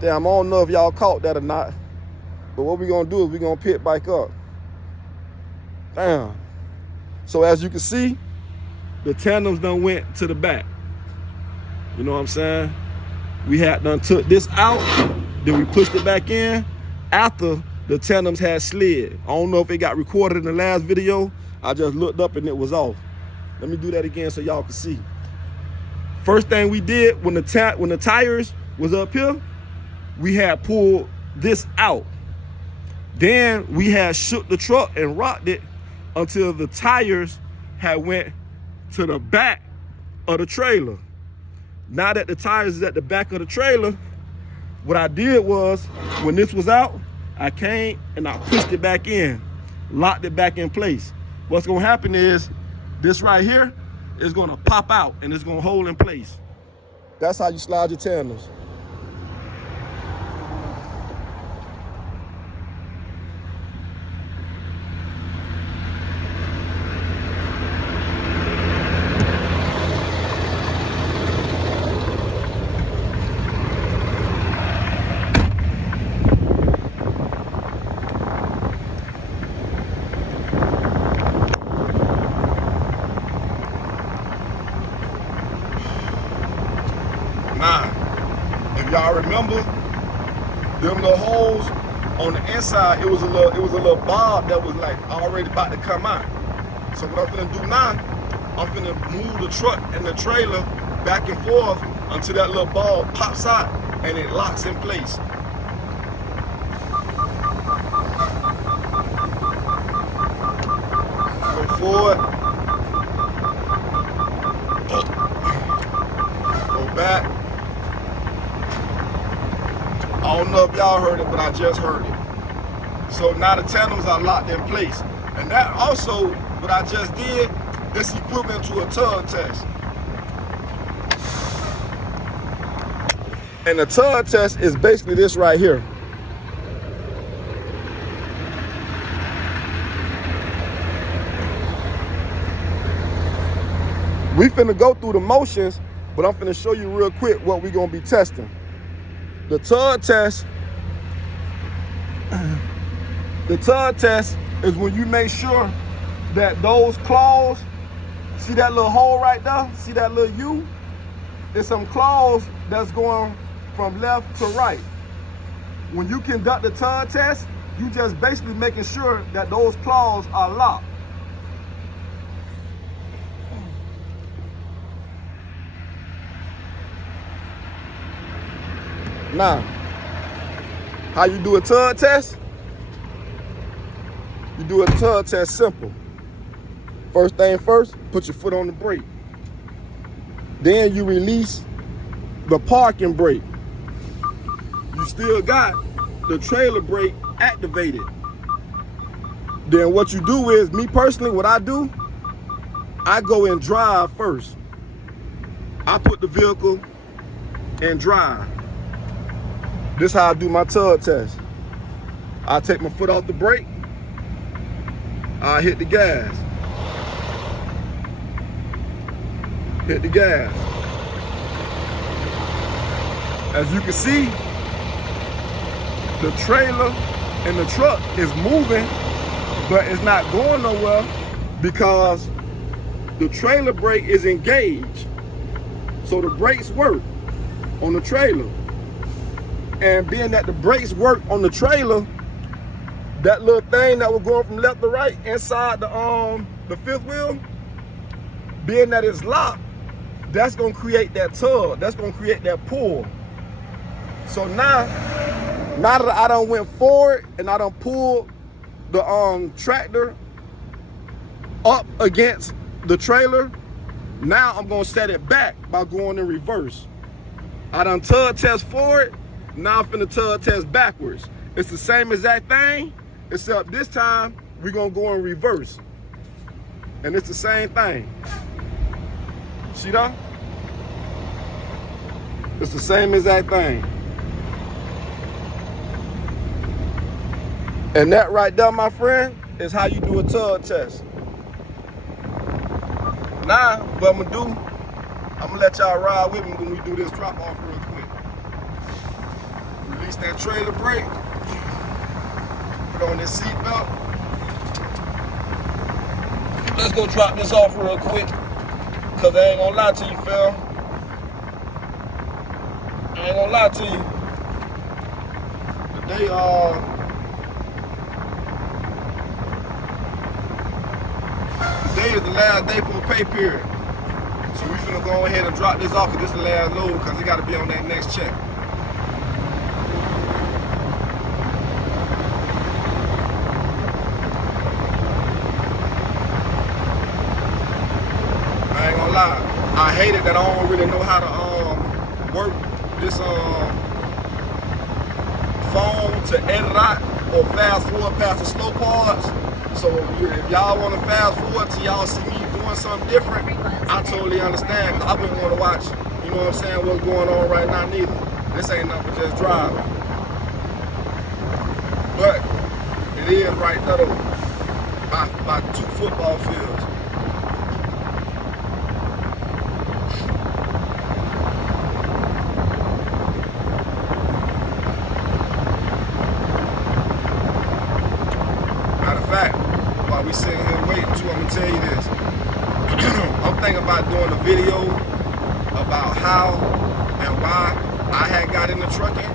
Damn, I don't know if y'all caught that or not. But what we're gonna do is we're gonna pit bike up. Damn. So as you can see, the tandems done went to the back. You know what I'm saying? We had done took this out, then we pushed it back in after the tandems had slid. I don't know if it got recorded in the last video. I just looked up and it was off. Let me do that again so y'all can see. First thing we did when the tires was up here, we had pulled this out. Then we had shook the truck and rocked it until the tires had went to the back of the trailer. Now that the tires is at the back of the trailer, what I did was, when this was out, I came and I pushed it back in, locked it back in place. What's gonna happen is, this right here is gonna pop out and it's gonna hold in place. That's how you slide your tandems. If y'all remember, them little holes on the inside, it was a little bob that was like already about to come out. So what I'm gonna do now, I'm gonna move the truck and the trailer back and forth until that little ball pops out and it locks in place. Go forward. Go back. I don't know if y'all heard it, but I just heard it. So now the tandems are locked in place. And that also, what I just did, is equivalent to a tug test. And the tug test is basically this right here. We finna go through the motions, but I'm finna show you real quick what we gonna be testing. The tug test is when you make sure that those claws, see that little hole right there? See that little U? There's some claws that's going from left to right. When you conduct the tug test, you just basically making sure that those claws are locked. Now, how you do a tug test? You do a tug test simple. First thing first, put your foot on the brake. Then you release the parking brake. You still got the trailer brake activated. Then what you do is, me personally, what I do, I go and drive first. I put the vehicle in drive. This is how I do my tug test. I take my foot off the brake. I hit the gas. Hit the gas. As you can see, the trailer and the truck is moving, but it's not going nowhere because the trailer brake is engaged. So the brakes work on the trailer. And being that the brakes work on the trailer, that little thing that was going from left to right inside the fifth wheel, being that it's locked, that's gonna create that tug, that's gonna create that pull. So now that I done went forward and I done pulled the tractor up against the trailer, now I'm gonna set it back by going in reverse. I done tug test forward. Now I'm finna tug test backwards. It's the same exact thing, except this time we're gonna go in reverse. And it's the same thing. See that? It's the same exact thing. And that right there, my friend, is how you do a tug test. Now, what I'm gonna do, I'm gonna let y'all ride with me when we do this drop off real quick. Release that trailer brake. Put on this seatbelt. Let's go drop this off real quick. Cause I ain't gonna lie to you, Phil. I ain't gonna lie to you. Today is the last day for the pay period. So we finna go ahead and drop this off, cause this is the last load, cause it gotta be on that next check. I ain't gonna lie, I hate it that I don't really know how to work this phone to edit out or fast forward past the slow parts. So if y'all want to fast forward till y'all see me doing something different, I totally understand. Cause I wouldn't want to watch, you know what I'm saying, what's going on right now neither. This ain't nothing but just driving. But it is right there though, by 2 football fields. While we sitting here waiting too, I'm gonna tell you this. I'm thinking about doing a video about how and why I had got into trucking.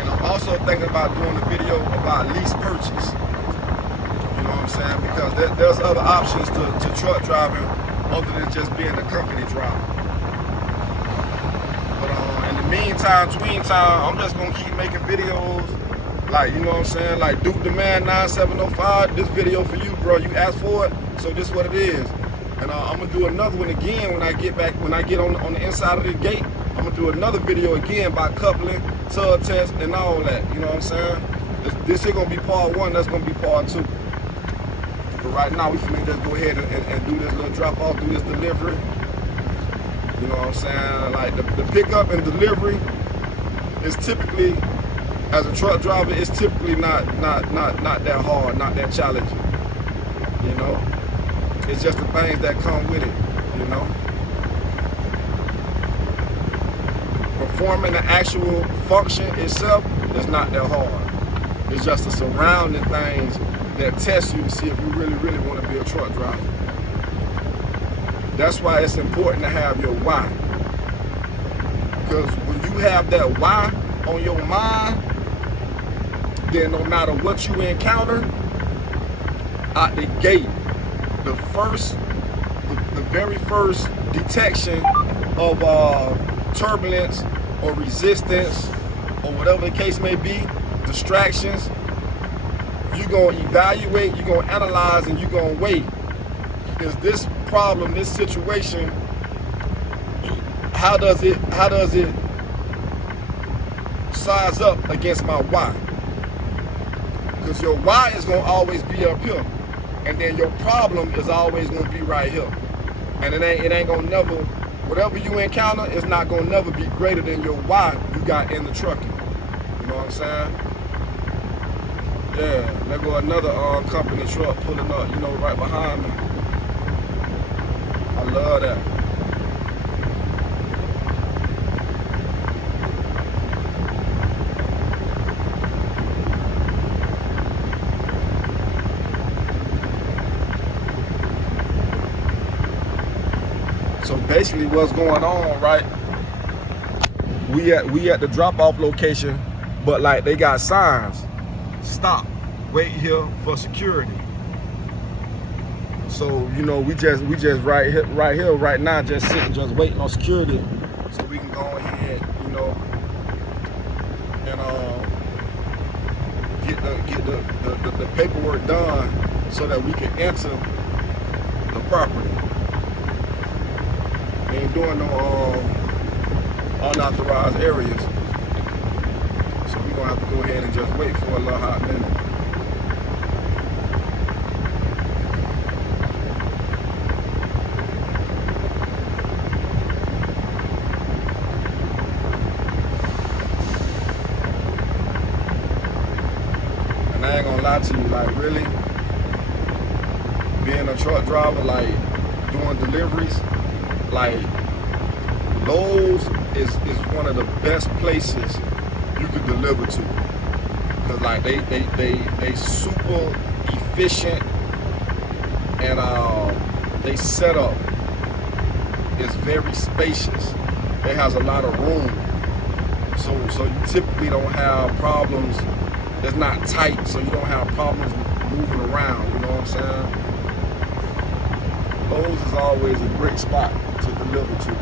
And I'm also thinking about doing a video about lease purchase. You know what I'm saying? Because there's other options to truck driving other than just being a company driver. But in the meantime, I'm just gonna keep making videos. Like, you know what I'm saying? Like Duke the Man 9705, this video for you, bro. You asked for it, so this is what it is. And I'm gonna do another one again when I get on the inside of the gate. I'm gonna do another video again by coupling, tug test, and all that. You know what I'm saying? This is gonna be part 1, that's gonna be part 2. But right now, we finna just go ahead and do this little drop off, do this delivery. You know what I'm saying? Like the pickup and delivery is typically, as a truck driver, it's typically not that hard, not that challenging. You know, it's just the things that come with it. You know, performing the actual function itself is not that hard. It's just the surrounding things that test you to see if you really want to be a truck driver. That's why it's important to have your why. Because when you have that why on your mind, then no matter what you encounter out the gate, the very first detection of turbulence or resistance or whatever the case may be, distractions, you're gonna evaluate, you're gonna analyze, and you're gonna weigh. Is this problem, this situation, how does it size up against my why? Because your why is going to always be up here, and then your problem is always going to be right here. And it ain't going to never, whatever you encounter, it's not going to never be greater than your why you got in the trucking. You know what I'm saying? Yeah, there go another company truck pulling up, you know, right behind me. I love that. So basically what's going on, right? We at the drop-off location, but like they got signs. Stop, wait here for security. So, you know, we just right here, right now, just sitting, just waiting on security, so we can go ahead, you know, and get the paperwork done so that we can enter the property. We ain't doing no unauthorized areas, so we're gonna have to go ahead and just wait for a little hot minute. I ain't gonna lie to you, like really, being a truck driver, like doing deliveries, like Lowe's is one of the best places you could deliver to. Cause like they super efficient, and they setup is very spacious. It has a lot of room, so you typically don't have problems. It's not tight, so you don't have problems moving around. You know what I'm saying? Lowe's is always a great spot to deliver to.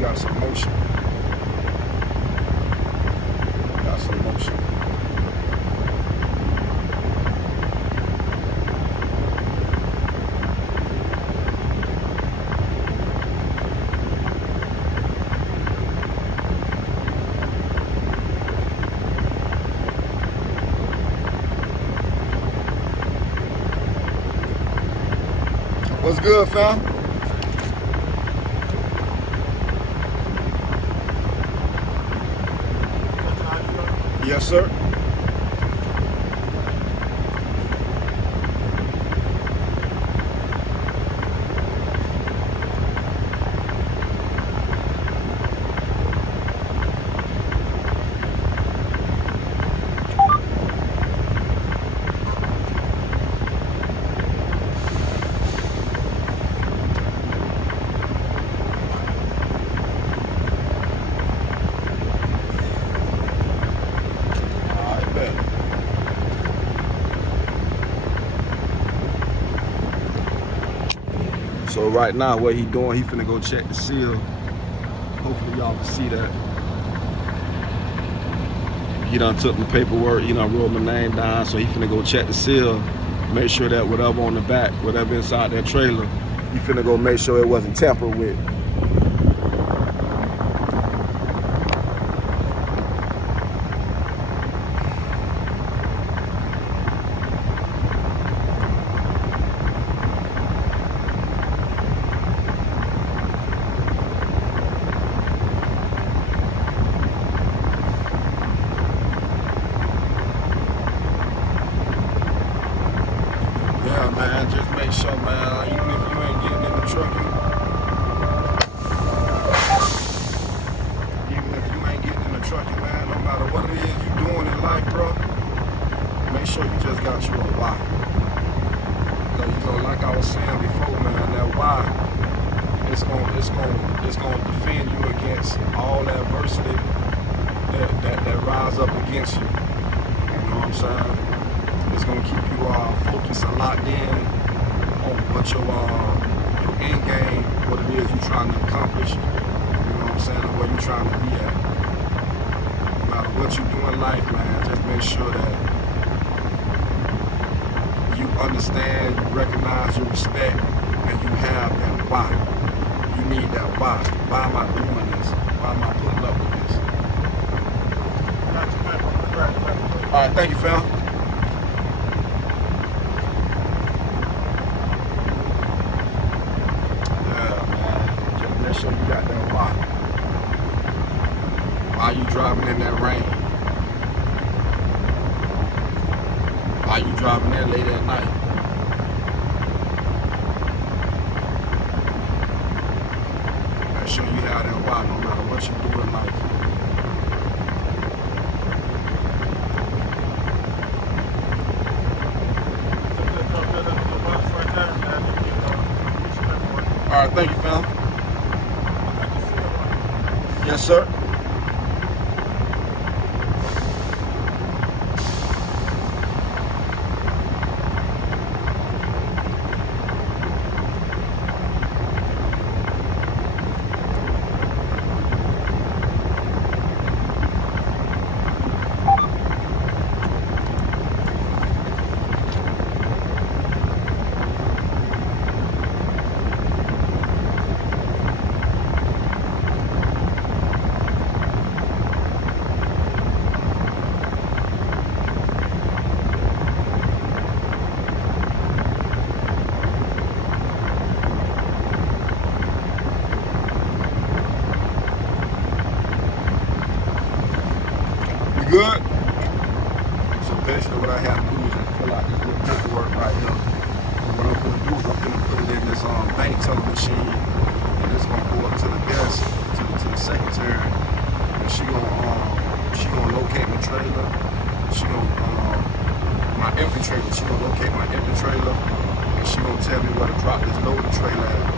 Got some motion. Got some motion. What's good, fam? Yes, sir. So right now, what he doing, he finna go check the seal. Hopefully y'all can see that. He done took my paperwork, he done wrote my name down, so he finna go check the seal, make sure that whatever on the back, whatever inside that trailer, he finna go make sure it wasn't tampered with. Man, just make sure, man, even if you ain't getting in the truck, man, no matter what it is you doing in life, bro, make sure you just got you a why. Because, you know, like I was saying before, man, that why, it's gonna defend you against all adversity that rise up against you. You know what I'm saying? It's gonna keep you focused and locked in on what your end game, what it is you're trying to accomplish. You know what I'm saying? And where you're trying to be at. No matter what you do in life, man, just make sure that you understand, you recognize, you respect, and you have that why. You need that why. Why am I doing this? Why am I putting up with this? All right, thank you, fam. Make sure you got that why. Why you driving in that rain? Why you driving there late at night? Make sure you have that why no matter what you do in life. All right, thank you, fam. Yes, sir. what I have to do is just fill out this little paperwork right here. And what I'm gonna do is I'm gonna put it in this bank teller machine, and it's gonna go up to the desk, to the secretary, and she gonna locate my trailer. She gonna my empty trailer. She gonna locate my empty trailer, and she gonna tell me where to drop this loaded trailer at.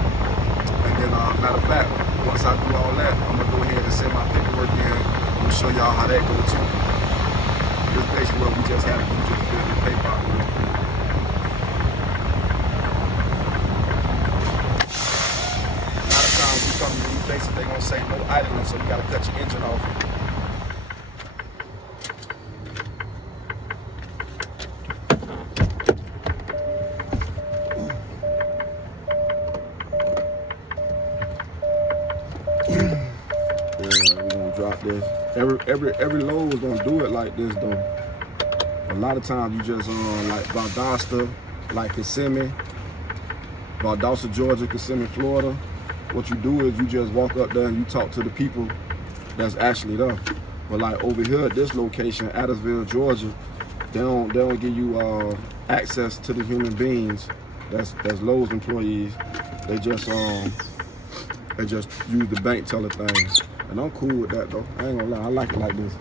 And then, matter of fact, once I do all that, I'm gonna go ahead and send my paperwork in. I'm gonna show y'all how that goes too. This is basically what we just had to do, just fill the paper out with. A lot of times we come to these places, they gonna say no idling, so you gotta cut your engine off. This. Every load is gonna do it like this though. A lot of times you just like Valdosta, like Kissimmee, Valdosta, Georgia, Kissimmee, Florida. What you do is you just walk up there and you talk to the people that's actually there. But like over here at this location, Adamsville, Georgia, they don't give you access to the human beings. That's Lowe's employees. They just use the bank teller thing. And I'm cool with that though. I ain't gonna lie, I like it like this.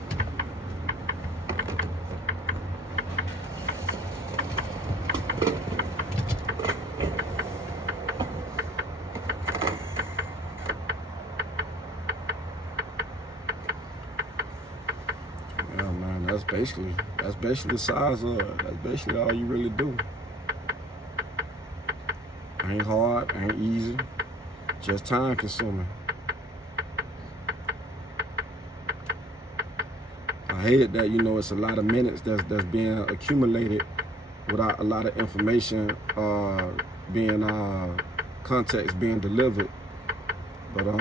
Yeah man, that's basically the size of it. That's basically all you really do. Ain't hard, ain't easy, just time consuming. I hate it that, you know, it's a lot of minutes that's being accumulated without a lot of information being context being delivered. But I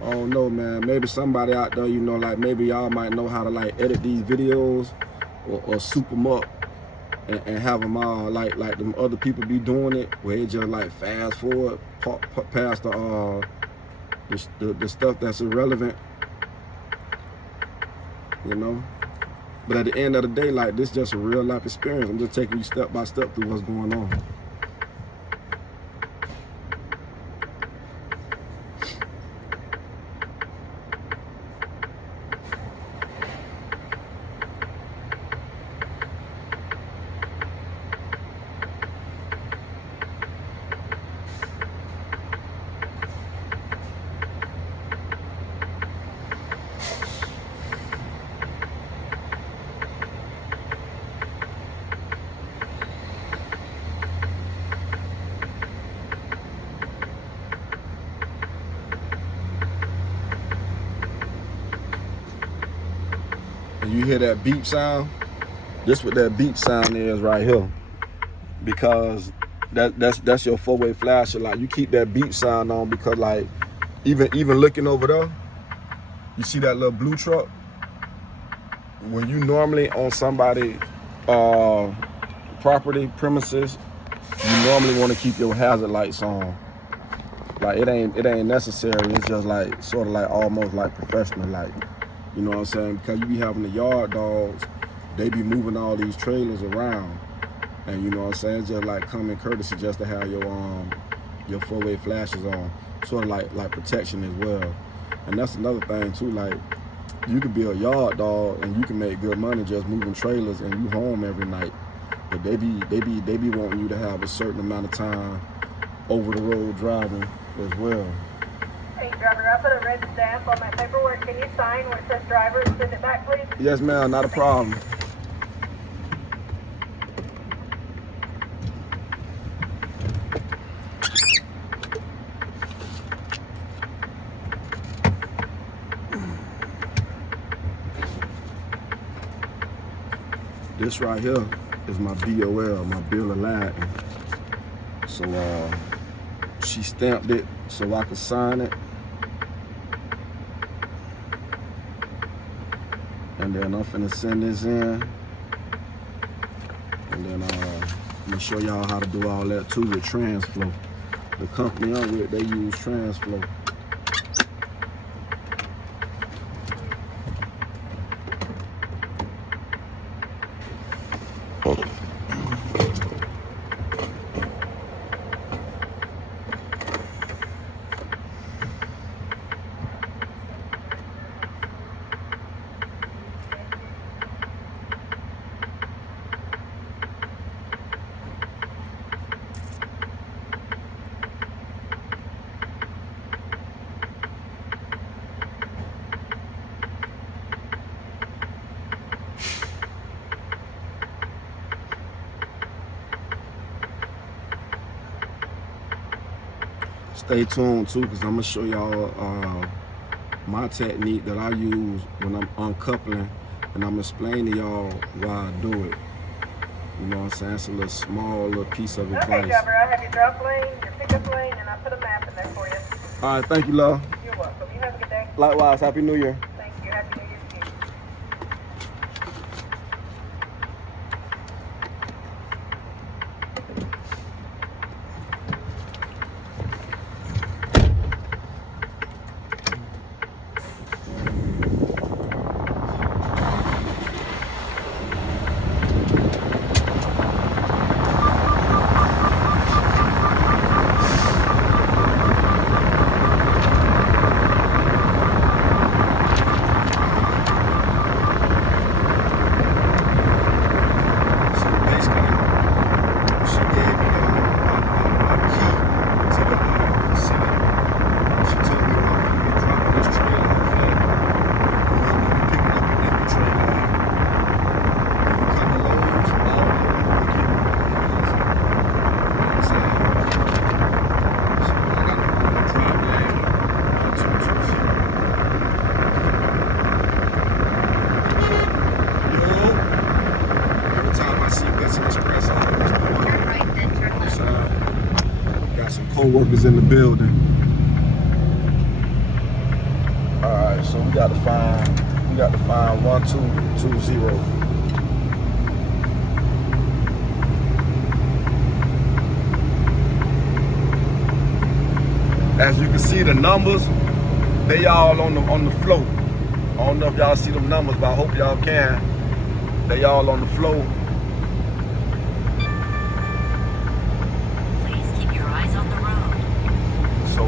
don't know, man. Maybe somebody out there, you know, like maybe y'all might know how to like edit these videos or soup them up and have them all like them other people be doing it, where it just like fast forward past the stuff that's irrelevant. You know, but at the end of the day, like this is just a real life experience. I'm just taking you step by step through what's going on. You hear that beep sound? This what that beep sound is right here, because that's your four-way flasher. Like you keep that beep sound on because like even looking over there, you see that little blue truck. When you normally on somebody property premises, you normally want to keep your hazard lights on. Like it ain't necessary. It's just like sort of like almost like professional like. You know what I'm saying? Because you be having the yard dogs, they be moving all these trailers around. And you know what I'm saying? It's just like common courtesy just to have your four-way flashes on. Sort of like protection as well. And that's another thing too, like you could be a yard dog and you can make good money just moving trailers and you home every night. But they be wanting you to have a certain amount of time over the road driving as well. Hey driver, I put a red stamp on my paperwork. Can you sign where it says driver and send it back, please? Yes, ma'am, not a problem. This right here is my BOL, my bill of lading. So she stamped it so I could sign it. And then I'm finna send this in. And then I'm gonna show y'all how to do all that too with TransFlow. The company I'm with, they use TransFlow. Stay tuned too, because I'm gonna show y'all my technique that I use when I'm uncoupling, and I'm explaining to y'all why I do it. You know what I'm saying? It's a little small little piece of advice. Okay, driver, I have your drop lane, your pickup lane, and I put a map in there for you. All right, thank you, love. You're welcome. You have a good day. Likewise, Happy New Year. Thank you. Happy New Year to you. Co-workers in the building. All right, so we got to find 1220. As you can see, the numbers, they all on the floor. I don't know if y'all see them numbers, but I hope y'all can. They all on the floor. So,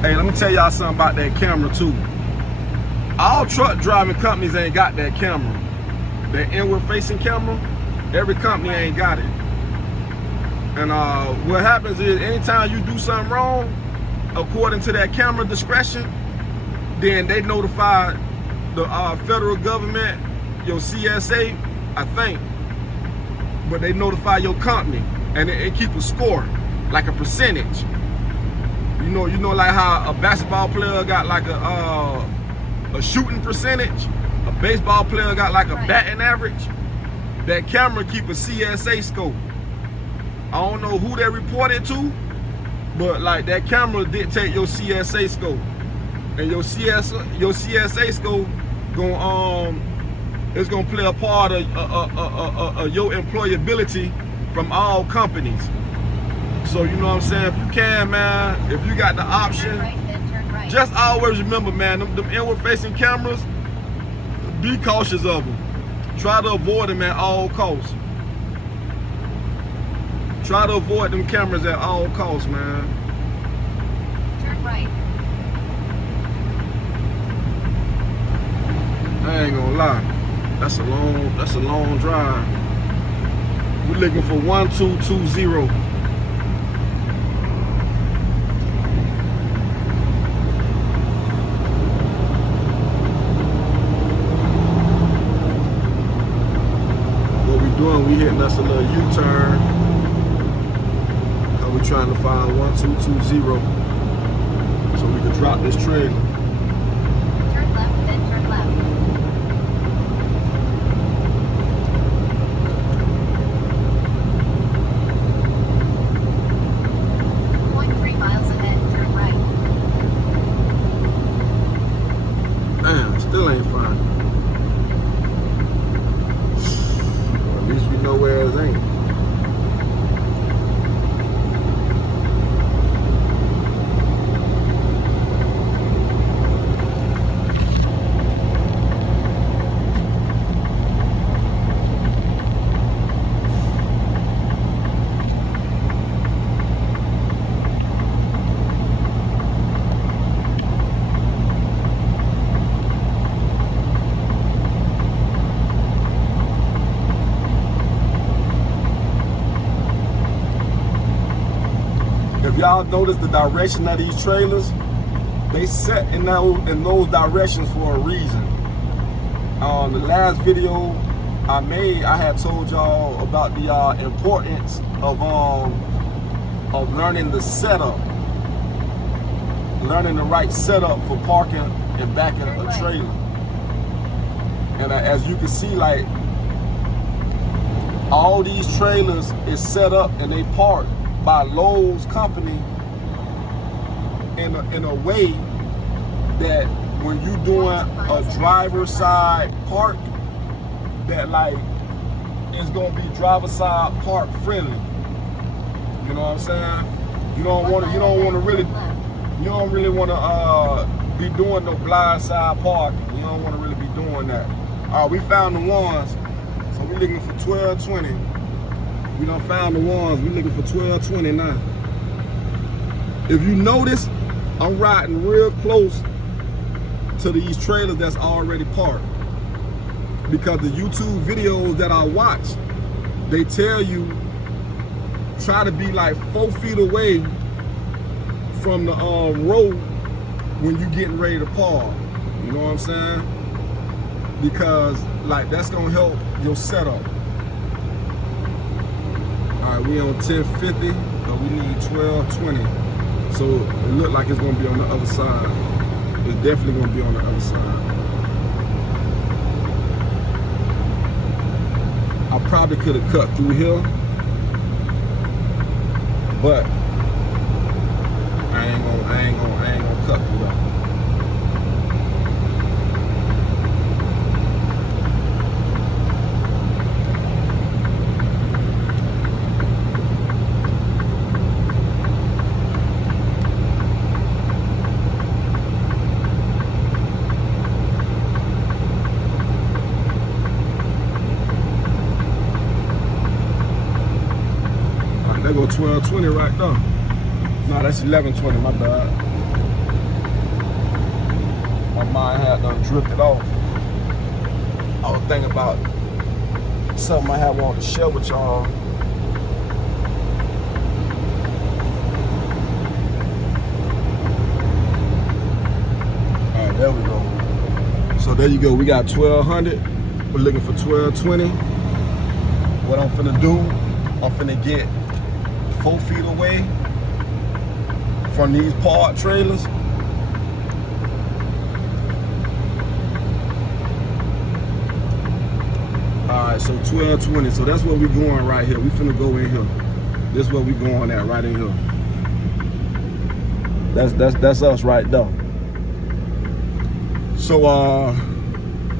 hey, let me tell y'all something about that camera too. All truck driving companies ain't got that camera. That inward facing camera, every company ain't got it. And what happens is anytime you do something wrong, according to that camera discretion, then they notify the federal government, your CSA, I think, but they notify your company and it keep a score, like a percentage. You know, like how a basketball player got like a shooting percentage, a baseball player got like a batting average. That camera keep a CSA score. I don't know who they reported to, but like that camera dictate your CSA score, and your CSA score it's gonna play a part of your employability from all companies. So you know what I'm saying? If you can, man, if you got the option, just always remember, man, them inward-facing cameras, be cautious of them. Try to avoid them at all costs. Try to avoid them cameras at all costs, man. Turn right. I ain't gonna lie. That's a long drive. We're looking for 1220. We hitting us a little U-turn because we're trying to find 1220 so we can drop this trailer. Turn left, then turn left. 0.3 miles ahead, turn right. Damn, still ain't fine. At least we know where it ain't. if y'all notice the direction of these trailers, they set in those directions for a reason. The last video I made, I had told y'all about the importance of learning the setup, learning the right setup for parking and backing a trailer. And as you can see, like, all these trailers is set up and they park by Lowe's company in a way that when you doing a driver's side park, that like it's gonna be driver side park friendly. You know what I'm saying? You don't really want to be doing no blind side parking. You don't want to really be doing that. All right, we found the ones, so we're looking for 1220. We done found the ones. We're looking for 1220 now. If you notice, I'm riding real close to these trailers that's already parked, because the YouTube videos that I watch, they tell you try to be like 4 feet away from the road when you getting ready to park. You know what I'm saying? Because like that's gonna help your setup. All right, we on 1050, but we need 1220. So it look like it's gonna be on the other side. It's definitely gonna be on the other side. I probably could have cut through here, but I ain't gonna cut through that. There go 1220 right there. No, that's 1120, my bad. My mind had done drifted off. I was thinking about something I had wanted to share with y'all. All right, there we go. So there you go, we got 1200. We're looking for 1220. What I'm finna do, I'm finna get 4 feet away from these parked trailers. Alright, so 1220. So that's where we're going right here. We finna go in here. This is where we going at, right in here. That's us right there. So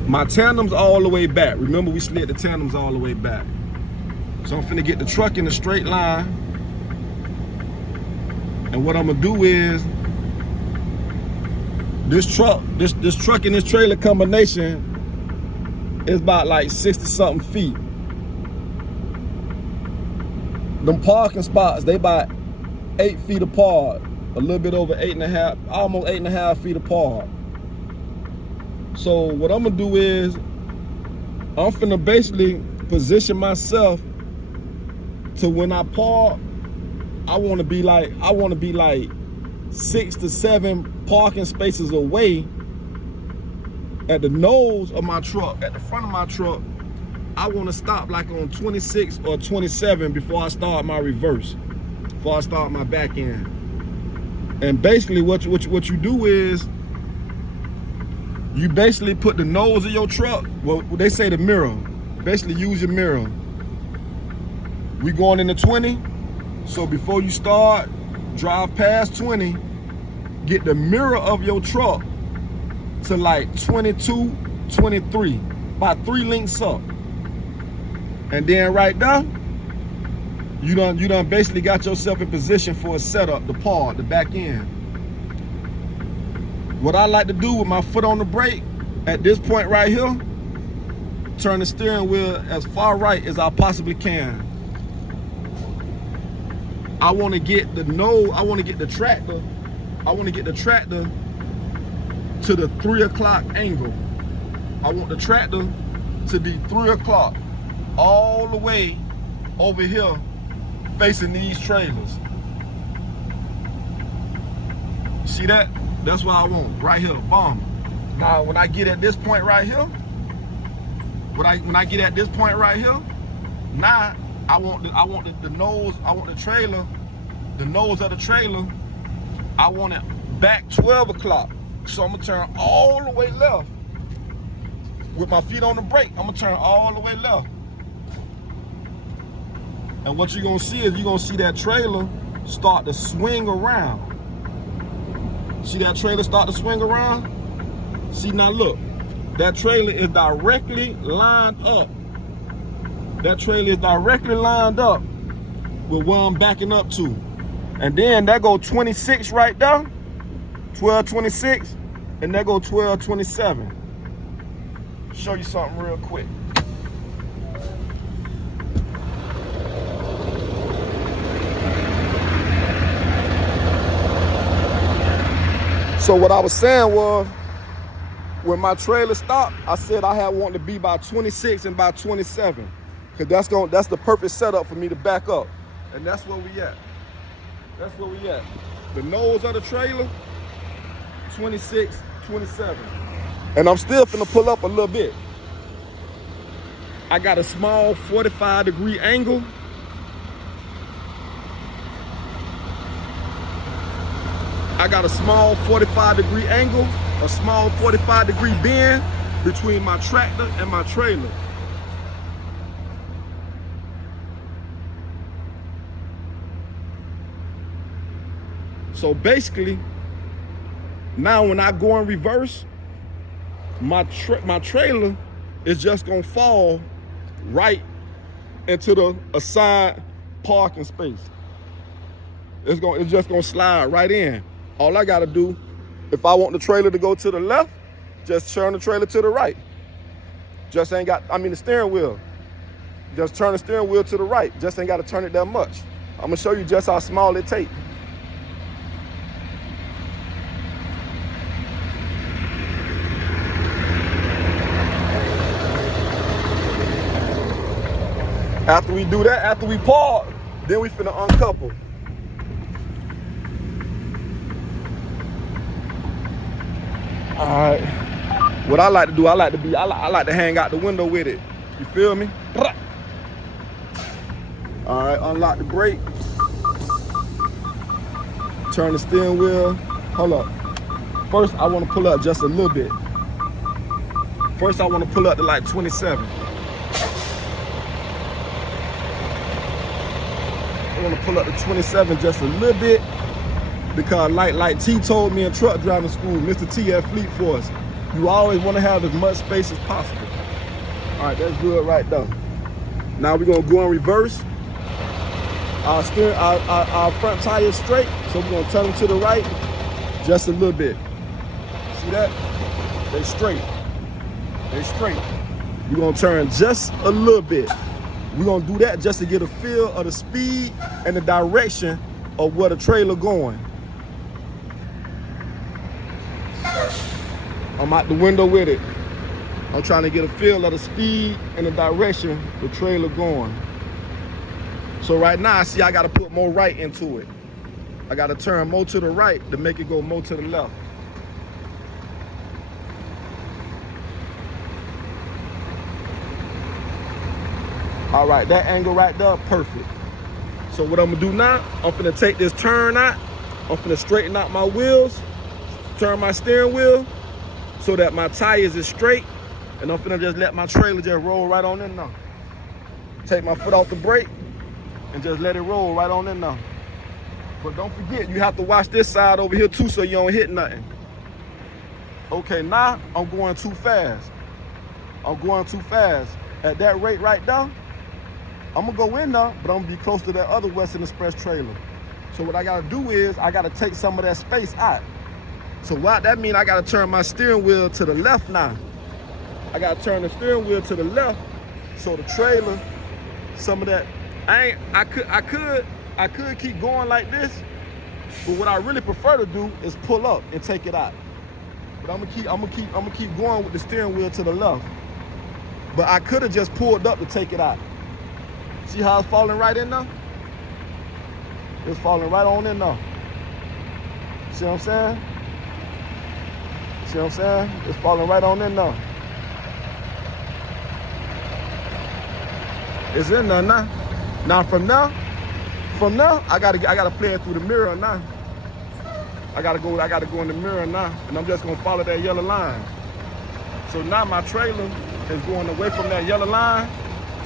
my tandem's all the way back. Remember, we slid the tandems all the way back. So I'm finna get the truck in a straight line. And what I'm gonna do is this truck and this trailer combination is about like 60-something feet. Them parking spots, they about 8 feet apart, a little bit over 8.5, almost 8.5 feet apart. So what I'm gonna do is I'm finna basically position myself to when I park, I want to be like 6 to 7 parking spaces away at the nose of my truck. At the front of my truck, I want to stop like on 26 or 27 before I start my reverse, before I start my back end. And basically what you do is you basically put the nose of your truck, well, they say the mirror, basically use your mirror. We going into 20. So before you start, drive past 20, get the mirror of your truck to like 22, 23, about 3 links up. And then right there, you done basically got yourself in position for a setup, the park, the back end. What I like to do with my foot on the brake, at this point right here, turn the steering wheel as far right as I possibly can. I want to get the tractor to the 3 o'clock angle. I want the tractor to be 3 o'clock all the way over here facing these trailers. See that? That's what I want, right here, bomb. Now, when I get at this point right here, when I get at this point right here, now I want the nose, I want the trailer, the nose of the trailer, I want it back 12 o'clock. So I'm gonna turn all the way left. With my feet on the brake, I'm gonna turn all the way left. And what you're gonna see is you're gonna see that trailer start to swing around. See that trailer start to swing around? See, now look, that trailer is directly lined up. That trailer is directly lined up with where I'm backing up to. And then that go 26 right there, 1226, and that go 1227. Show you something real quick. So what I was saying was, when my trailer stopped, I said I had wanted to be by 26 and by 27. Cause that's the perfect setup for me to back up. And that's where we at. That's where we at. The nose of the trailer, 26, 27. And I'm still finna pull up a little bit. I got a small 45-degree angle. I got a small 45-degree angle, a small 45-degree bend between my tractor and my trailer. So basically, now when I go in reverse, my trailer is just gonna fall right into the assigned parking space. It's just gonna slide right in. All I gotta do, if I want the trailer to go to the left, just turn the trailer to the right. Just ain't got, the steering wheel. Just turn the steering wheel to the right. Just ain't gotta turn it that much. I'm gonna show you just how small it takes. After we do that, after we park, then we finna uncouple. All right. What I like to do, I like to hang out the window with it. You feel me? All right, unlock the brake. Turn the steering wheel. Hold up. First, I want to pull up just a little bit. First, I want to pull up to like 27. I want to pull up to 27 just a little bit because like T told me in truck driving school, Mr. T at Fleet Force, you always want to have as much space as possible. All right, that's good right there. Now we're going to go in reverse. Our front tire is straight, so we're going to turn them to the right just a little bit. See that? They straight. They straight. We're going to turn just a little bit. We're gonna do that just to get a feel of the speed and the direction of where the trailer going. I'm out the window with it. I'm trying to get a feel of the speed and the direction the trailer going. So right now, see, I gotta put more right into it. I gotta turn more to the right to make it go more to the left. All right, that angle right there, perfect. So what I'm gonna do now, I'm gonna take this turn out, I'm gonna straighten out my wheels, turn my steering wheel so that my tires is straight, and I'm gonna just let my trailer just roll right on in now. Take my foot off the brake and just let it roll right on in now. But don't forget, you have to watch this side over here too so you don't hit nothing. Okay, now I'm going too fast. I'm going too fast. At that rate right there, I'm gonna go in there, but I'm gonna be close to that other Western Express trailer. So what I gotta do is, I gotta take some of that space out. So what that means, I gotta turn my steering wheel to the left now. I gotta turn the steering wheel to the left, so the trailer, some of that, I could keep going like this, but what I really prefer to do is pull up and take it out. But I'm gonna keep going with the steering wheel to the left. But I could have just pulled up to take it out. See how it's falling right in there? It's falling right on in there. See what I'm saying? See what I'm saying? It's falling right on in now. It's in there now. Now from now, I gotta play it through the mirror now. I gotta go in the mirror now, and I'm just gonna follow that yellow line. So now my trailer is going away from that yellow line,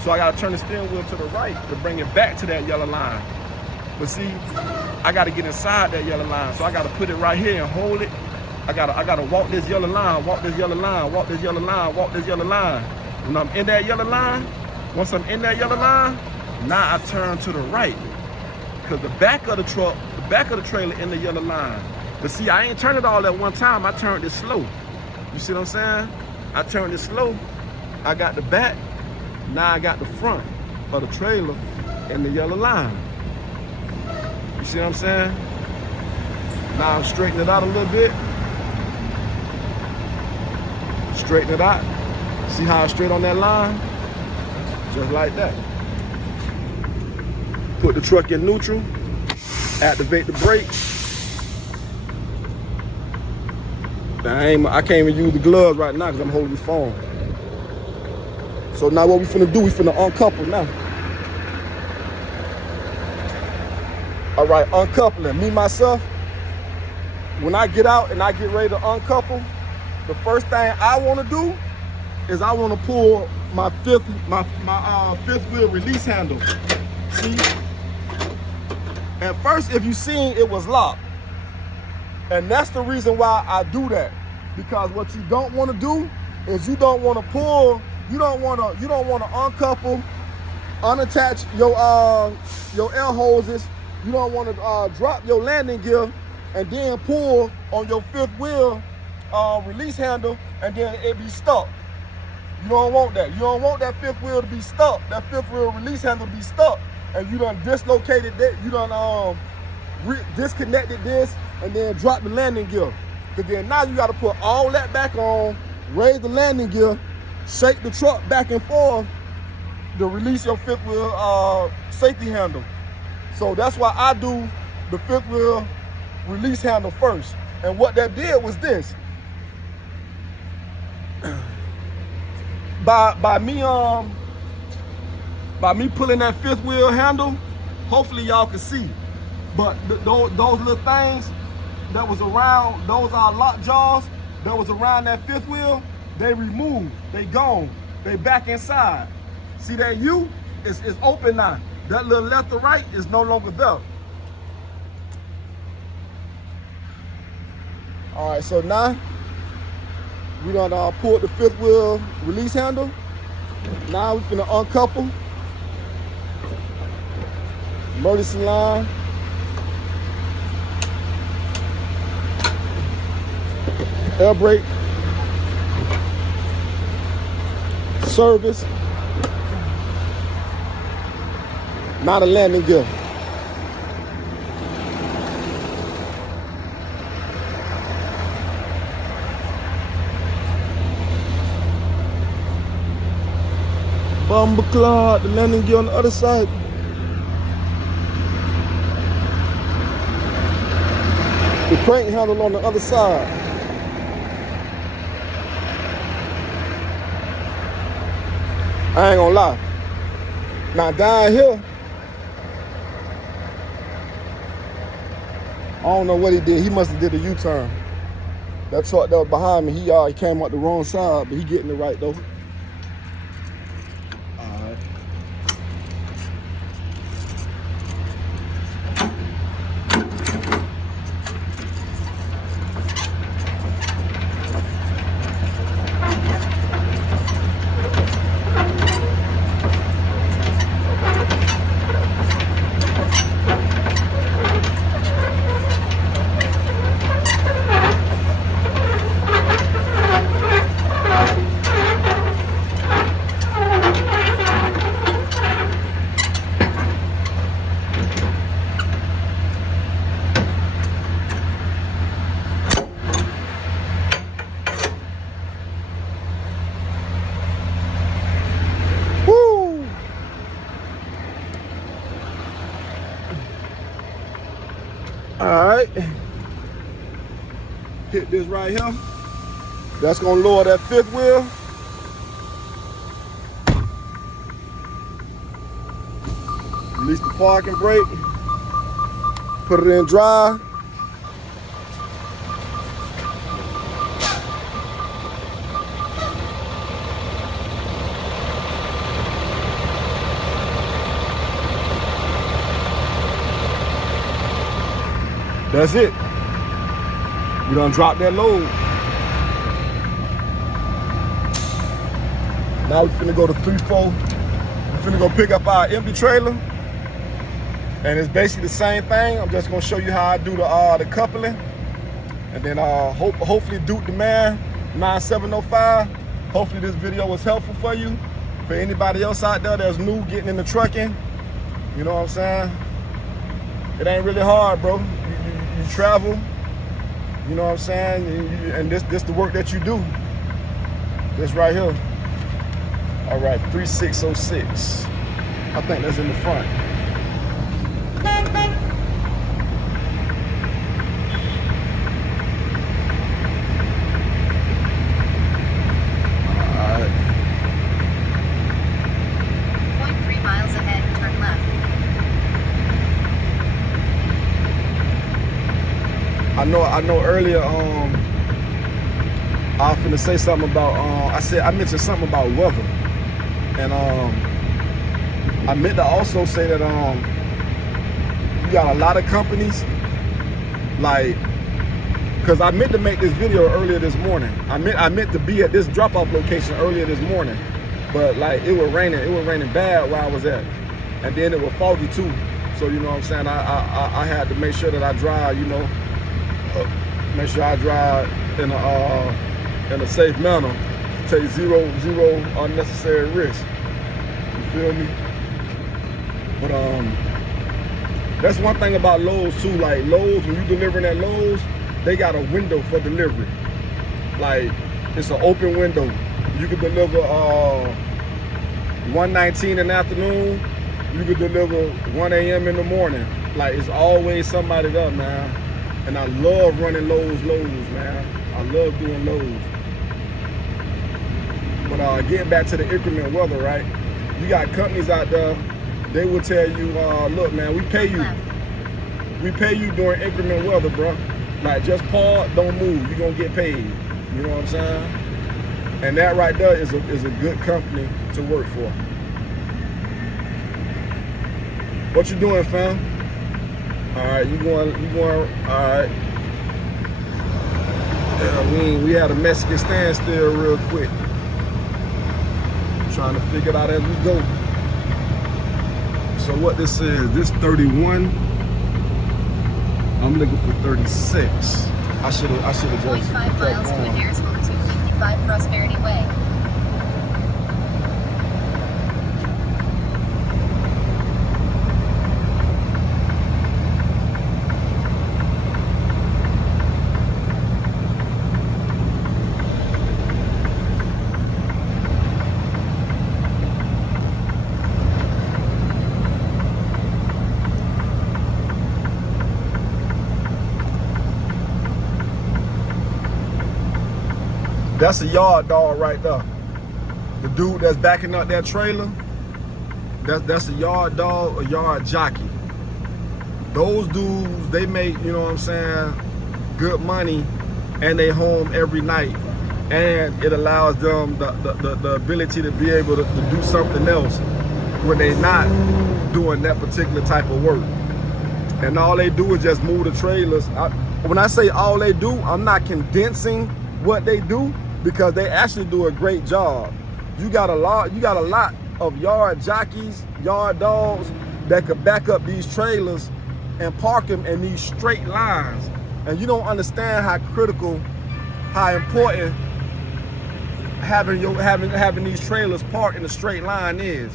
so I gotta turn the steering wheel to the right to bring it back to that yellow line. But see, I gotta get inside that yellow line, so I gotta put it right here and hold it. I gotta walk this yellow line, walk this yellow line, walk this yellow line, walk this yellow line. When I'm in that yellow line, once I'm in that yellow line, now I turn to the right, because the back of the truck, the back of the trailer in the yellow line. But see, I ain't turned it all at one time. I turned it slow. You see what I'm saying? I turned it slow. I got the back. Now I got the front of the trailer in the yellow line. You see what I'm saying? Now I'm straightening it out a little bit. Straighten it out. See how it's straight on that line? Just like that. Put the truck in neutral. Activate the brakes. I can't even use the gloves right now because I'm holding the phone. So now what we finna do, we finna uncouple now. All right, uncoupling. Me, myself, when I get out and I get ready to uncouple, the first thing I wanna do is I wanna pull my fifth wheel release handle. See? At first, if you seen, it was locked. And that's the reason why I do that. Because what you don't want to do is you don't want to pull, you don't want to uncouple, unattach your air hoses. You don't want to drop your landing gear and then pull on your fifth wheel release handle and then it be stuck. You don't want that. You don't want that fifth wheel to be stuck. That fifth wheel release handle to be stuck. And you done dislocated that. You done disconnected this and then drop the landing gear. Because then now you got to put all that back on, raise the landing gear, shake the truck back and forth to release your fifth wheel safety handle. So that's why I do the fifth wheel release handle first. And what that did was this. By me pulling that fifth wheel handle, hopefully y'all can see. But those little things that was around, those are lock jaws that was around that fifth wheel, they removed, they gone, they back inside. See that U is open now. That little left or right is no longer there. All right, so now we done pulled the fifth wheel release handle. Now we finna uncouple. Emergency line. Air brake. Service. Now the landing gear. Bumper cloud, the landing gear on the other side. The crank handle on the other side. I ain't gonna lie. Now down here, I don't know what he did. He must have did a U-turn. That truck that was behind me, he came out the wrong side, but he getting it right though. All right. hit this right here. That's gonna lower that fifth wheel. Release the parking brake. Put it in drive. That's it. We done dropped that load. Now we finna go to 3-4. We finna go pick up our empty trailer. And it's basically the same thing. I'm just gonna show you how I do the coupling. And then hopefully Duke the Man 9705. Hopefully this video was helpful for you. For anybody else out there that's new getting into trucking, you know what I'm saying? It ain't really hard, bro. You travel, you know what I'm saying? And this the work that you do. This right here. All right, 3606. I think that's in the front. All right. 0.3 miles ahead, turn left. I know earlier I was finna say something about I mentioned something about weather. And I meant to also say that you got a lot of companies, like, cause I meant to make this video earlier this morning. I meant to be at this drop-off location earlier this morning, but like it was raining bad where I was at, and then it was foggy too. So you know what I'm saying, I had to make sure that I drive, you know, make sure I drive in a safe manner, take zero unnecessary risk. You feel me? But that's one thing about Lowe's too. Like Lowe's, when you delivering at Lowe's, they got a window for delivery. Like it's an open window. You can deliver 1:19 in the afternoon. You can deliver 1 a.m. in the morning. Like it's always somebody there, man. And I love running Lowe's, man. I love doing Lowe's. But getting back to the increment weather, right? You got companies out there, they will tell you, look, man, we pay you during increment weather, bro. Like, just park, don't move, you're gonna get paid. You know what I'm saying? And that right there is a good company to work for. What you doing, fam? All right, you going, all right. Yeah, we had a Mexican standstill real quick. Trying to figure it out as we go. So what this is, this 31. I'm looking for 36. I should have just 0.5 miles to Adairsville 255 Prosperity Way. That's a yard dog right there. The dude that's backing up that trailer, that's a yard dog, a yard jockey. Those dudes, they make, you know what I'm saying, good money, and they home every night. And it allows them the ability to be able to do something else when they're not doing that particular type of work. And all they do is just move the trailers. When I say all they do, I'm not condensing what they do, because they actually do a great job. You got a lot of yard jockeys, yard dogs that could back up these trailers and park them in these straight lines. And you don't understand how critical, how important having these trailers parked in a straight line is.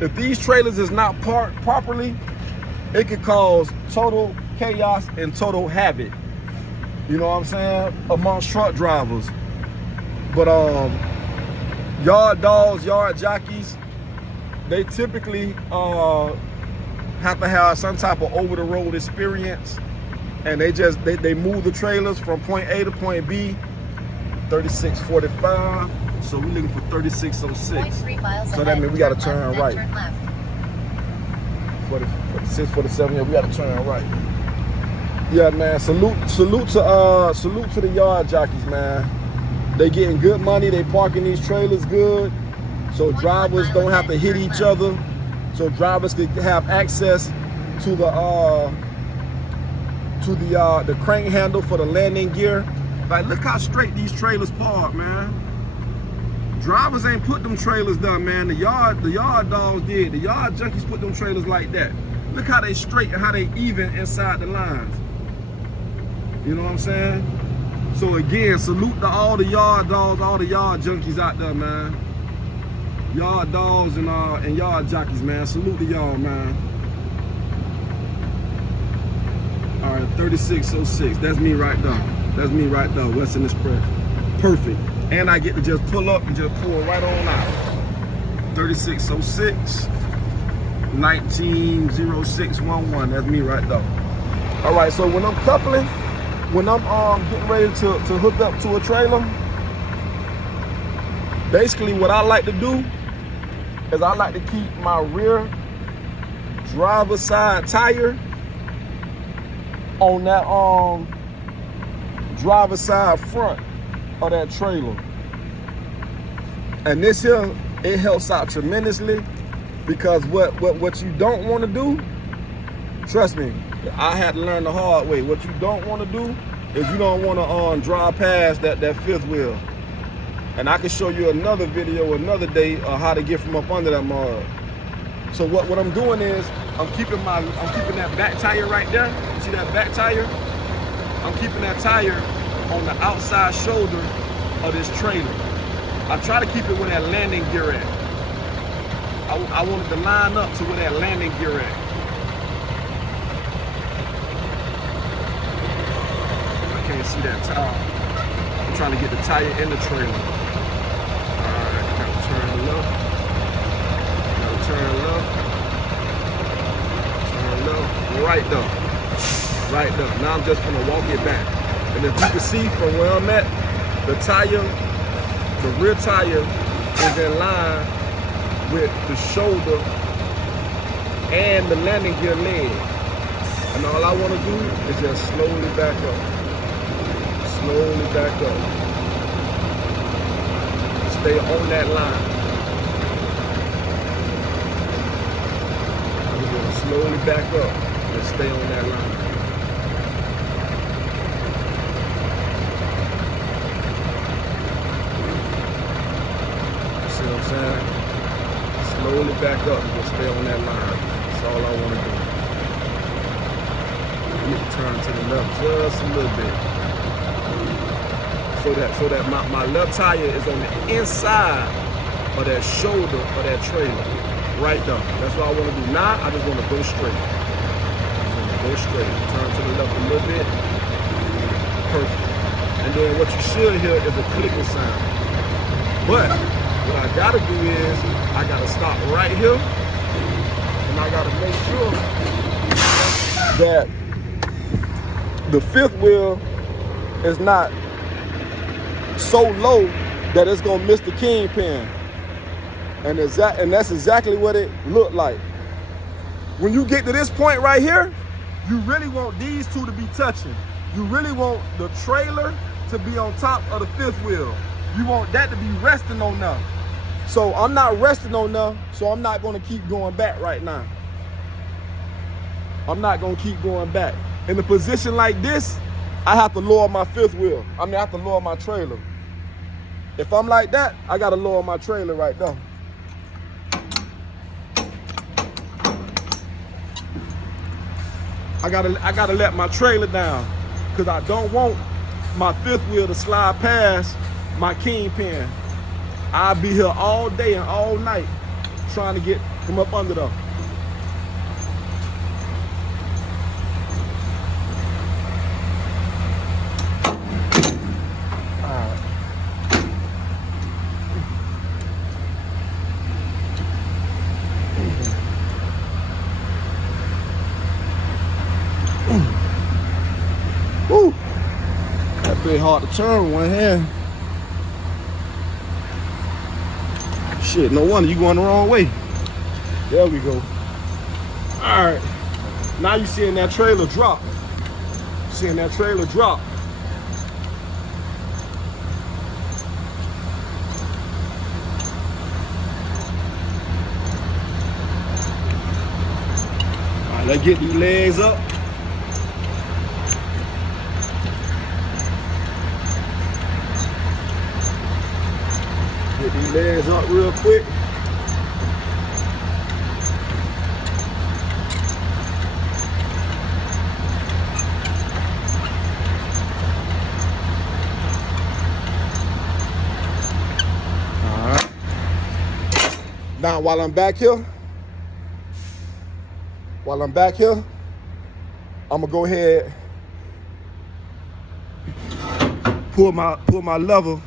If these trailers is not parked properly, it could cause total chaos and total havoc. You know what I'm saying? Amongst truck drivers. But yard dogs, yard jockeys, they typically have to have some type of over-the-road experience and they move the trailers from point A to point B. 3645. So we're looking for 3606. 0.3 miles So that ahead, means we gotta left, turn then right. Turn left. 4647. Yeah, we gotta turn right. Yeah, man. Salute to the yard jockeys, man. They getting good money. They parking these trailers good, so drivers don't have to hit each other. So drivers can have access to the crank handle for the landing gear. Like, look how straight these trailers park, man. Drivers ain't put them trailers down, man. The yard dogs did. The yard junkies put them trailers like that. Look how they straight and how they even inside the lines. You know what I'm saying? So again, salute to all the yard dogs, all the yard junkies out there, man. Yard dogs and yard jockeys, man. Salute to y'all, man. All right, 3606. That's me right there. That's me right there. Western Express. Perfect. And I get to just pull up and just pull right on out. 3606, 190611. That's me right there. All right, so when I'm coupling, when I'm getting ready to hook up to a trailer, basically what I like to do is I like to keep my rear driver's side tire on that driver's side front of that trailer. And this here, it helps out tremendously, because what you don't want to do, trust me, I had to learn the hard way. What you don't want to do is you don't want to drive past that fifth wheel. And I can show you another video another day of how to get from up under that mud. So what I'm doing is I'm keeping that back tire right there. You see that back tire? I'm keeping that tire on the outside shoulder of this trailer. I try to keep it where that landing gear at. I want it to line up to where that landing gear at. I can't see that tire. I'm trying to get the tire in the trailer. Alright, gotta turn left. Gotta turn left. Turn left. Right though. Right though. Now I'm just gonna walk it back. And if you can see from where I'm at, the rear tire is in line with the shoulder and the landing gear leg. And all I want to do is just slowly back up. Slowly back up. Stay on that line. I'm going to slowly back up and stay on that line. See what I'm saying? Slowly back up and just stay on that line. That's all I want to do. Let me turn to the left just a little bit. So that my left tire is on the inside of that shoulder of that trailer. Right there. That's what I want to do. Now I just want to go straight. Go straight. Turn to the left a little bit. Perfect. And then what you should hear is a clicking sound. But what I gotta do is I gotta stop right here, and I gotta make sure that the fifth wheel is not so low that it's gonna miss the kingpin. And that's exactly what it looked like. When you get to this point right here, you really want these two to be touching. You really want the trailer to be on top of the fifth wheel. You want that to be resting on them. So I'm not resting on them, so I'm not gonna keep going back right now. I'm not gonna keep going back. In a position like this, I have to lower my fifth wheel. I have to lower my trailer. If I'm like that, I gotta lower my trailer right there. I gotta let my trailer down, because I don't want my fifth wheel to slide past my kingpin. I'll be here all day and all night trying to get from up under them. way hard to turn with one hand. Shit, no wonder you going the wrong way. There we go. All right. Now you seeing that trailer drop. Seeing that trailer drop. All right, let's get these legs up. Get these legs up real quick. Now, while I'm back here, I'm gonna go ahead, pull my lever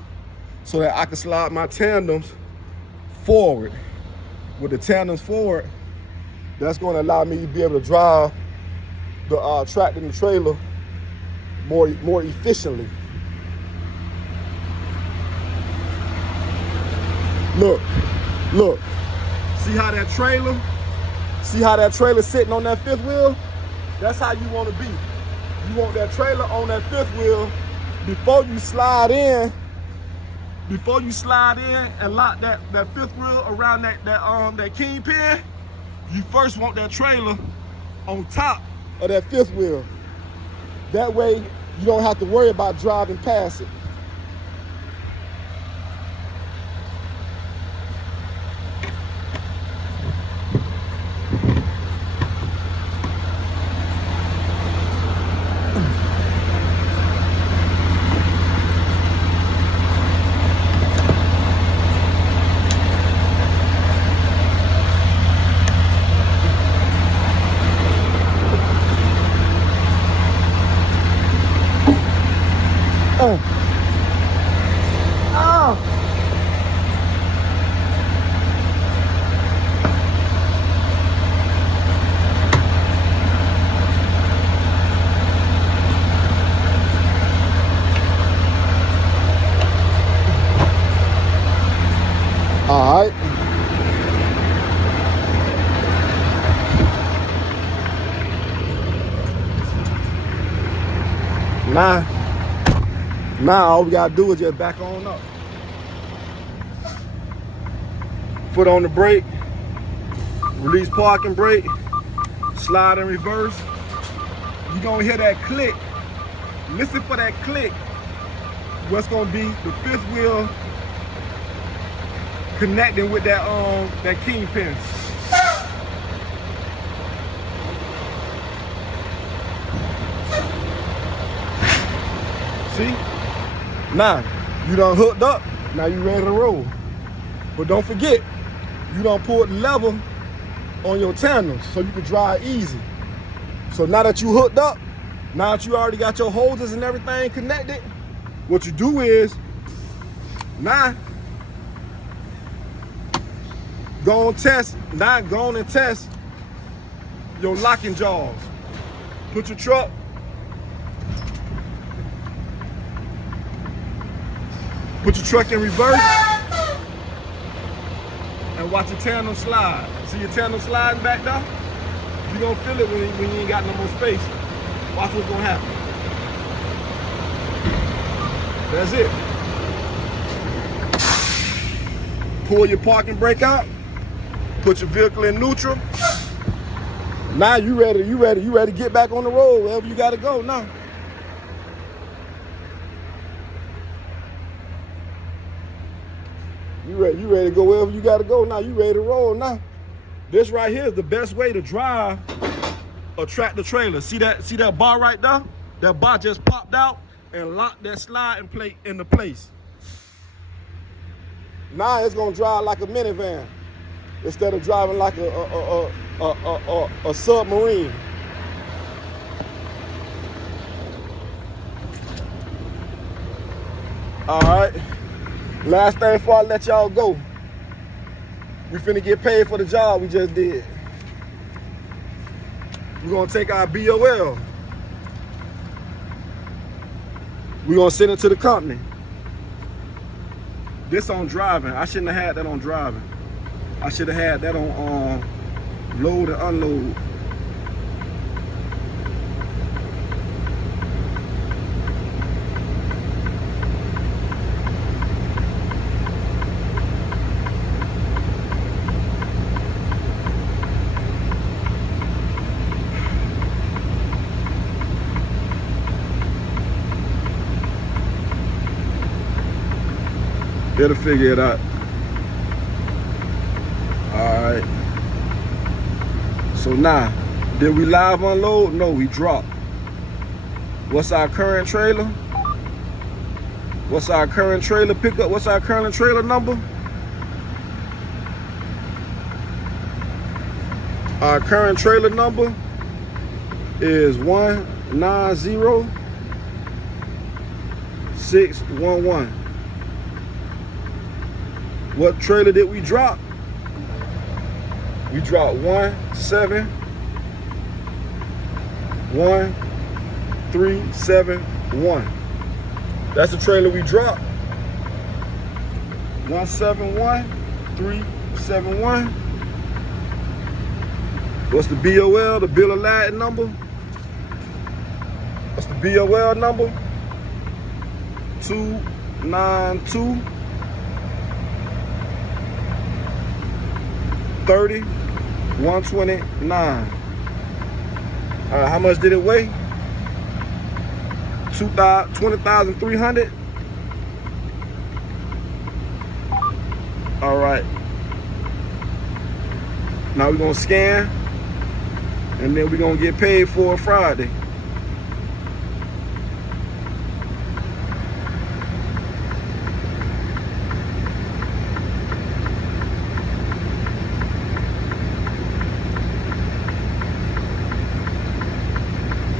so that I can slide my tandems forward. With the tandems forward, that's gonna allow me to be able to drive the tractor and the trailer more efficiently. Look. See how that trailer sitting on that fifth wheel? That's how you want to be. You want that trailer on that fifth wheel before you slide in and lock that fifth wheel around that kingpin. You first want that trailer on top of that fifth wheel. That way you don't have to worry about driving past it. All right. Now all we gotta do is just back on up. Foot on the brake, release parking brake, slide in reverse. You're gonna hear that click. Listen for that click. What's gonna be the fifth wheel connecting with that kingpin. See? Now, you done hooked up, now you ready to roll. But don't forget, you done pulled the lever on your tandems so you can drive easy. So now that you hooked up, now that you already got your hoses and everything connected, what you do is, now, go on and test your locking jaws. Put your truck in reverse and watch your tandem slide. See your tandem sliding back there? You're gonna feel it when you ain't got no more space. Watch what's gonna happen. That's it. Pull your parking brake out. Put your vehicle in neutral. Now you ready to get back on the road wherever you gotta go now. You ready to go wherever you gotta go now. You ready to roll now. This right here is the best way to drive a tractor trailer. See that bar right there? That bar just popped out and locked that sliding plate into place. Now it's gonna drive like a minivan instead of driving like a submarine. All right. Last thing before I let y'all go, we finna get paid for the job we just did. We're gonna take our BOL. We're gonna send it to the company. This on driving. I shouldn't have had that on driving. I should have had that on load and unload. Better figure it out. All right. So now, did we live unload? No, we dropped. What's our current trailer? What's our current trailer pickup? What's our current trailer number? Our current trailer number is 190611. What trailer did we drop? We dropped 171371. That's the trailer we dropped. 171371. What's the BOL? The bill of lading number? What's the BOL number? 292 30 129. How much did it weigh? 20,300. All right. Now we're gonna scan, and then we're gonna get paid for it Friday.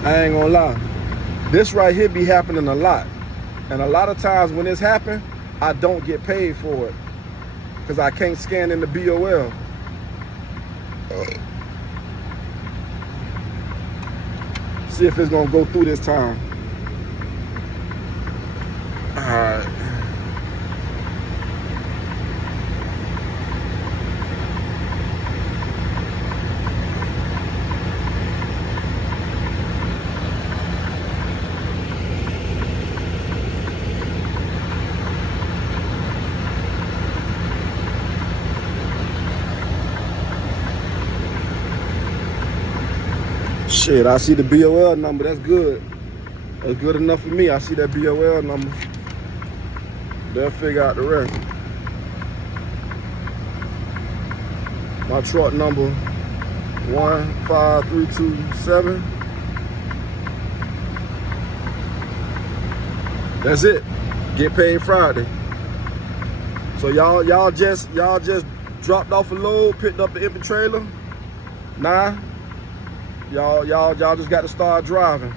I ain't gonna lie, this right here be happening a lot. And a lot of times when this happen, I don't get paid for it because I can't scan in the BOL. See if it's gonna go through this time. All right. Shit, I see the BOL number. That's good. That's good enough for me. I see that BOL number. They'll figure out the rest. My truck number 15327. That's it. Get paid Friday. So y'all just dropped off a load, picked up the empty trailer. Nah. Y'all just got to start driving.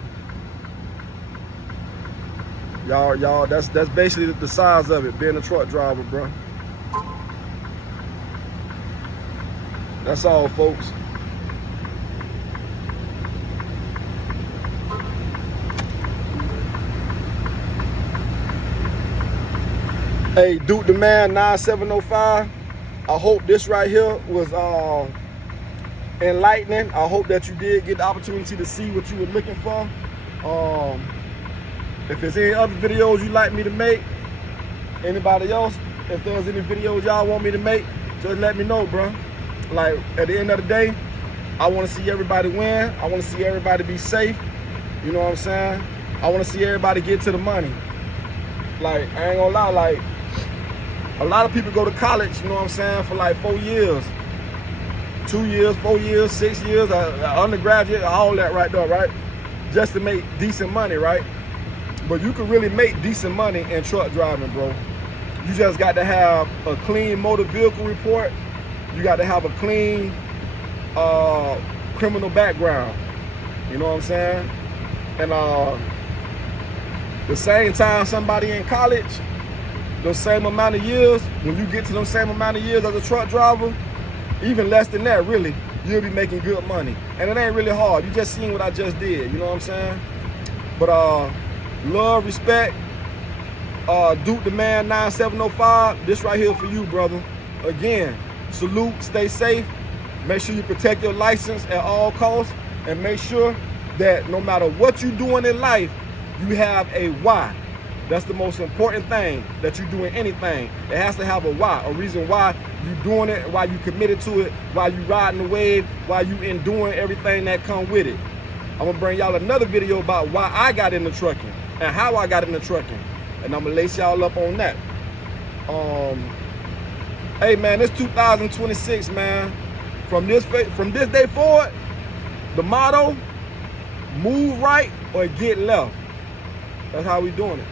Y'all, that's basically the size of it, being a truck driver, bro. That's all, folks. Hey, Duke the Man 9705. I hope this right here was enlightening. I hope that you did get the opportunity to see what you were looking for. If there's any other videos you'd like me to make, anybody else, if there's any videos y'all want me to make, just let me know, bro. Like, at the end of the day, I want to see everybody win. I want to see everybody be safe. You know what I'm saying? I want to see everybody get to the money. Like, I ain't gonna lie, like, a lot of people go to college, you know what I'm saying, for like 4 years. 2 years, 4 years, 6 years, undergraduate, all that right there, right? Just to make decent money, right? But you can really make decent money in truck driving, bro. You just got to have a clean motor vehicle report. You got to have a clean criminal background. You know what I'm saying? And the same time somebody in college, those same amount of years, when you get to those same amount of years as a truck driver, even less than that, really, you'll be making good money. And it ain't really hard. You just seen what I just did, you know what I'm saying? But Love, respect. Duke the Man 9705. This right here for you, brother. Again, salute, stay safe. Make sure you protect your license at all costs, and make sure that no matter what you're doing in life, you have a why. That's the most important thing that you do in anything. It has to have a why, a reason why you doing it, why you committed to it, why you riding the wave, why you enduring everything that come with it. I'm gonna bring y'all another video about why I got into trucking and how I got into trucking, and I'm gonna lace y'all up on that. Hey man, it's 2026, man. From this day forward, the motto: move right or get left. That's how we doing it.